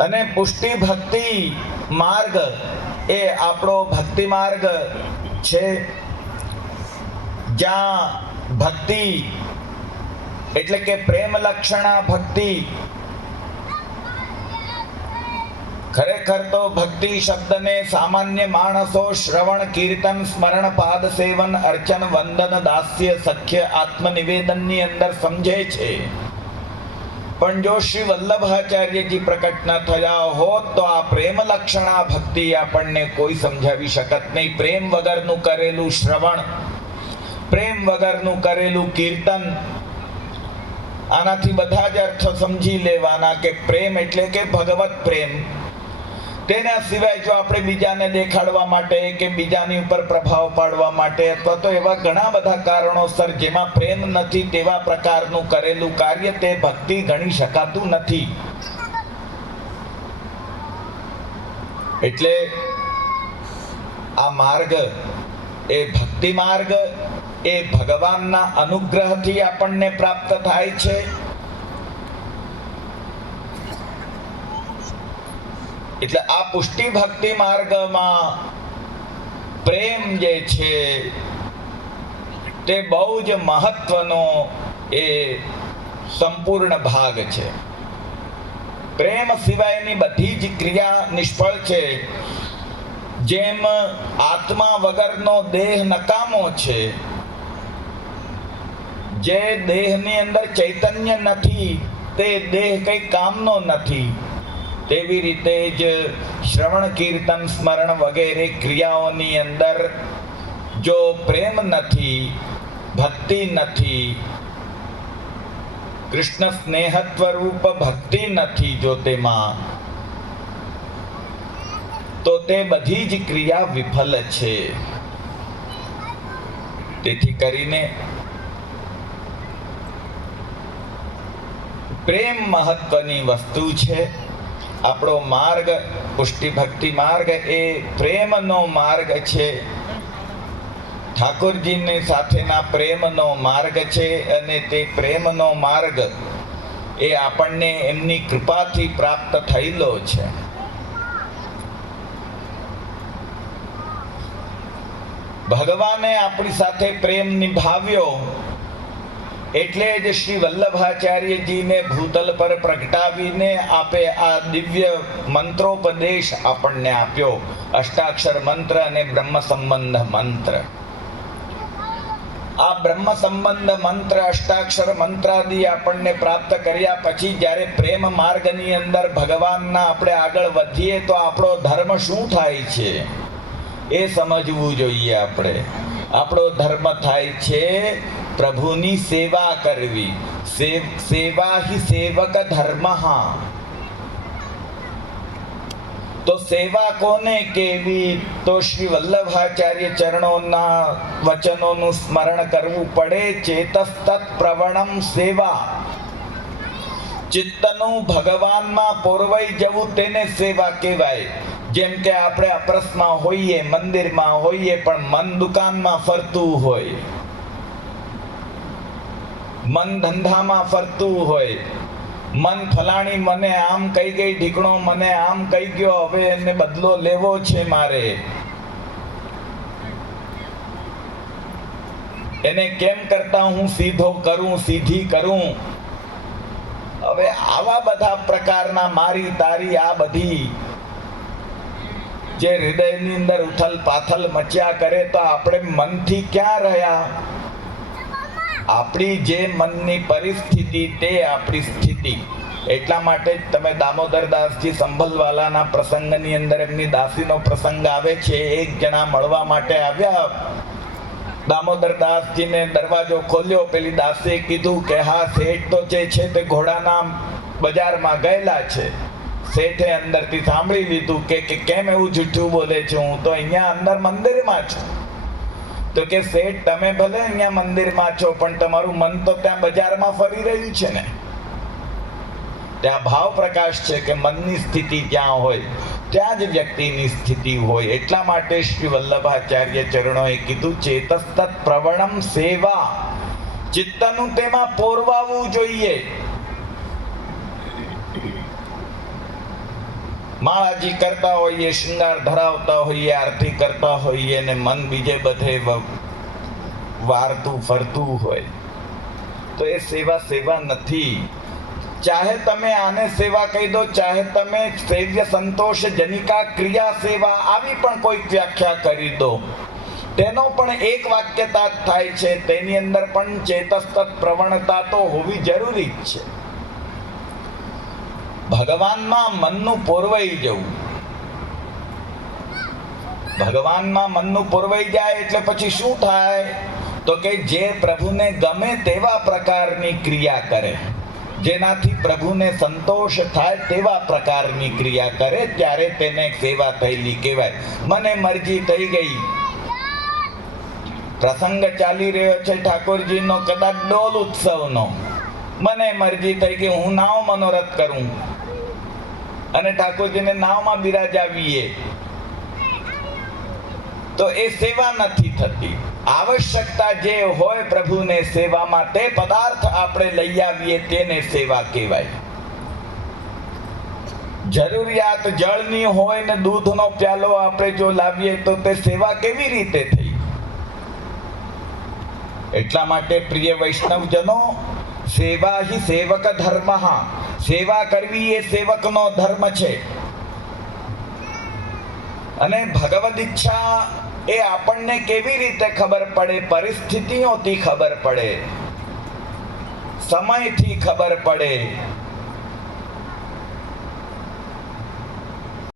અને પુષ્ટિ ભક્તિ માર્ગ એ આપણો ભક્તિ માર્ગ છે. જ્યાં ભક્તિ એટલે કે પ્રેમ લક્ષણા ભક્તિ. ખરેખર તો ભક્તિ શબ્દને સામાન્ય માણસો શ્રવણ, કીર્તન, સ્મરણ, પાદ સેવન, અર્ચન, વંદન, દાસ્ય, સખ્ય, આત્મનિવેદનની અંદર સમજે છે. પણ જો શ્રી વલ્લભાચાર્યજી પ્રકટ ન થયા હોત તો આ પ્રેમ લક્ષણા ભક્તિ આપણને કોઈ સમજાવી શકત નહીં. પ્રેમ વગરનું કરેલું શ્રવણ, પ્રેમ વગરનું કરેલું કીર્તન, આનાથી બધા જ અર્થ સમજી લેવાના કે પ્રેમ એટલે કે ભગવત પ્રેમ. તેના સિવાય જો આપણે બીજાને દેખાડવા માટે કે બીજાની ઉપર પ્રભાવ પાડવા માટે અથવા તો એવા ઘણા બધા કારણોસર જેમાં પ્રેમ નથી તેવા પ્રકારનું કરેલું કાર્ય તે ભક્તિ ગણી શકાતું નથી. એટલે આ માર્ગ, એ ભક્તિ માર્ગ, એ ભગવાનના અનુગ્રહથી આપણને પ્રાપ્ત થાય છે. એટલે આ પુષ્ટિ ભક્તિ માર્ગમાં પ્રેમ જે છે, તે બહુ જ મહત્વનો એ સંપૂર્ણ ભાગ છે. પ્રેમ સિવાયની બધી જ ક્રિયા નિષ્ફળ છે. જેમ આત્મા વગરનો દેહ નકામો છે, જે દેહની અંદર ચૈતન્ય નથી, તે દેહ કંઈ કામનો નથી. તેવી રીતે જ શ્રવણ કીર્તન સ્મરણ વગેરે ક્રિયાઓની અંદર જો પ્રેમ નથી, ભક્તિ નથી, કૃષ્ણ સ્નેહત્વ રૂપ ભક્તિ નથી જો તેમાં, તો તે બધી જ ક્રિયા વિફલ છે. તેથી કરીને પ્રેમ મહત્વની વસ્તુ છે. આપણો માર્ગ, પુષ્ટિ ભક્તિ માર્ગ એ પ્રેમનો માર્ગ છે. ઠાકોરજીની સાથેના પ્રેમનો માર્ગ છે અને તે પ્રેમનો માર્ગ એ આપણને એમની કૃપાથી પ્રાપ્ત થયેલો છે. ભગવાને આપણી સાથે પ્રેમ નિભાવ્યો. એટલે જ શ્રી વલ્લભાચાર્યજીને ભૂતલ પર પ્રગટાવીને આપે આ દિવ્ય મંત્રોપદેશ આપણને આપ્યો. અષ્ટાક્ષર મંત્ર અને બ્રહ્મ સંબંધ મંત્ર. આ બ્રહ્મ સંબંધ મંત્ર, અષ્ટાક્ષર મંત્રાદિ આપણને પ્રાપ્ત કર્યા પછી જ્યારે પ્રેમ માર્ગની અંદર ભગવાનના આપણે આગળ વધીએ તો આપણો ધર્મ શું થાય છે? એ સમજવું જોઈએ આપણે. આપણો ધર્મ થાય છે પ્રભુની સેવા કરવી. સેવા હિ સેવક ધર્મ. તો સેવા કોને કેવી? તો શ્રી વલ્લભાચાર્ય ચરણોના વચનોનું સ્મરણ કરવું પડે. ચેતસ્તત પ્રવણમ સેવા. ચિત્તનું ભગવાનમાં પોરવાઈ જવું તેને સેવા કહેવાય. જેમ કે આપણે અપરસમાં હોઈએ, મંદિરમાં હોઈએ, પણ મન દુકાનમાં ફરતું હોય. મન ધંધામાં ફરતું હોય. મન ફલાણી મને આમ કઈ ગઈ, ઢીકણો મને આમ કહી ગયો, હવે એને બદલો લેવો છે મારે. એને કેમ કરતા હું સીધો કરું, સીધી કરું? હવે આવા બધા પ્રકારના મારી તારી આ બધી જે હૃદયની અંદર ઉથલ પાથલ મચ્યા કરે તો આપણે મનથી ક્યાં રહ્યા? આપણી જે મનની પરિસ્થિતિ તે આપણી સ્થિતિ. એટલા માટે જ તમે દામોદર દાસજી સંભલવાલાના પ્રસંગની અંદર એમની દાસીનો પ્રસંગ આવે છે એક જણા મળવા માટે આવ્યા. દામોદર દાસજીને દરવાજો ખોલ્યો. પેલી દાસીએ કીધું કે હા, શેઠ તો જે છે તે ઘોડાના બજારમાં ગયેલા છે. શેઠે અંદરથી સાંભળી લીધું કે કેમ એવું જૂઠું બોલે છે? હું તો અહીંયા અંદર મંદિરમાં છું. તો કે શેઠ, તમે ભલે અહીંયા મંદિરમાં છો, પણ તમારું મન તો ત્યાં બજારમાં ફરી રહ્યું છે ને. ત્યાં ભાવ પ્રકાશ છે કે મનની સ્થિતિ જ્યાં હોય, ત્યાં જ વ્યક્તિની સ્થિતિ હોય. એટલા માટે શ્રી વલ્લભાચાર્ય ચરણોએ કીધું ચેતસ્તત પ્રવણમ સેવા. ચિત્તનું તેમાં પોરવાવું જોઈએ. માળાજી કરતા હોઈએ, શૃંગાર ધરાવતા હોઈએ, આરતી કરતા હોઈએ ને મન બીજે બધે વારતું, ફરતું હોય. તો એ સેવા સેવા નથી. ચાહે તમે આને સેવા કહી દો, ચાહે તમે સેવ્ય સંતોષ જનિકા ક્રિયા સેવા આવી પણ કોઈક વ્યાખ્યા કરી દો. તેનો પણ એક વાક્યતા થાય છે, તેની અંદર પણ ચેતસ્તત પ્રવણતા તો હોવી જરૂરી જ છે. ભગવાનમાં મનનું પોરવાઈ જવું. ભગવાનમાં મનનું પોરવાઈ જાય એટલે પછી શું થાય? તો કે જે પ્રભુને ગમે તેવા પ્રકારની ક્રિયા કરે, જેનાથી પ્રભુને સંતોષ થાય તેવા પ્રકારની ક્રિયા કરે, ત્યારે તેને સેવા થયેલી કહેવાય. મને મરજી થઈ ગઈ. પ્રસંગ ચાલી રહ્યો છે ઠાકોરજીનો, કદાચ ડોલ ઉત્સવનો. મને મરજી થઈ ગઈ, હું નાવ મનોરથ કરું. અને ઠાકોરજીને નાવમાં બિરાજાવીએ. તો એ સેવા નથી થતી. આવશ્યકતા જે હોય પ્રભુને સેવામાં તે પદાર્થ આપણે લઈ આવીએ તેને સેવા કહેવાય. જરૂરિયાત જળની હોય ને દૂધનો પ્યાલો આપણે જો લાવીએ તો તે સેવા કેવી રીતે થઈ? એટલા માટે પ્રિય વૈષ્ણવજનો સેવા હિ સેવક ધર્મ. સેવા કરવી એ સેવકનો ધર્મ છે. અને ભગવદ ઈચ્છા એ આપણને કેવી રીતે ખબર પડે? પરિસ્થિતિઓથી ખબર પડે. સમયથી ખબર પડે.